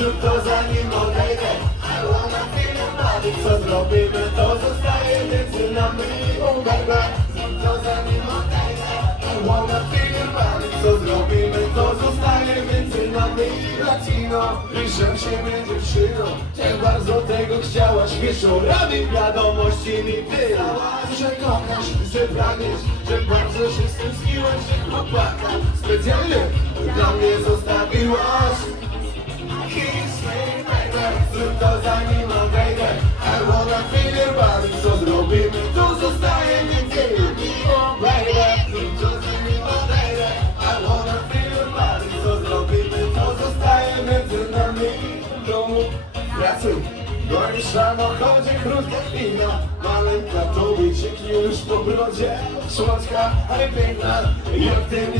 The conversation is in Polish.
zanim odejdę I wanna feel your body Co zrobimy to zostaje między nami Oh baby To zanim odejdę I wanna feel your body Co zrobimy to zostaje między nami Latino. Piszę siebie dziewczyno Jak bardzo tego chciałaś. Wieczorami wiadomości mi wydałaś Że kochasz, że pragniesz Że bardzo się stęskiłaś Że chłopaka specjalnie dla mnie zostawiłaś To zanim odejdę I wanna feel your body Co zrobimy? To zostaje między nami Zrób to zanim odejdę? Feel your body Co zrobimy? To zostaje między nami domu. Bo już w samochodzie krótka chwila Maleńka tobie cieknie już po brodzie. Słodka, ale piękna Jak ty na Oscar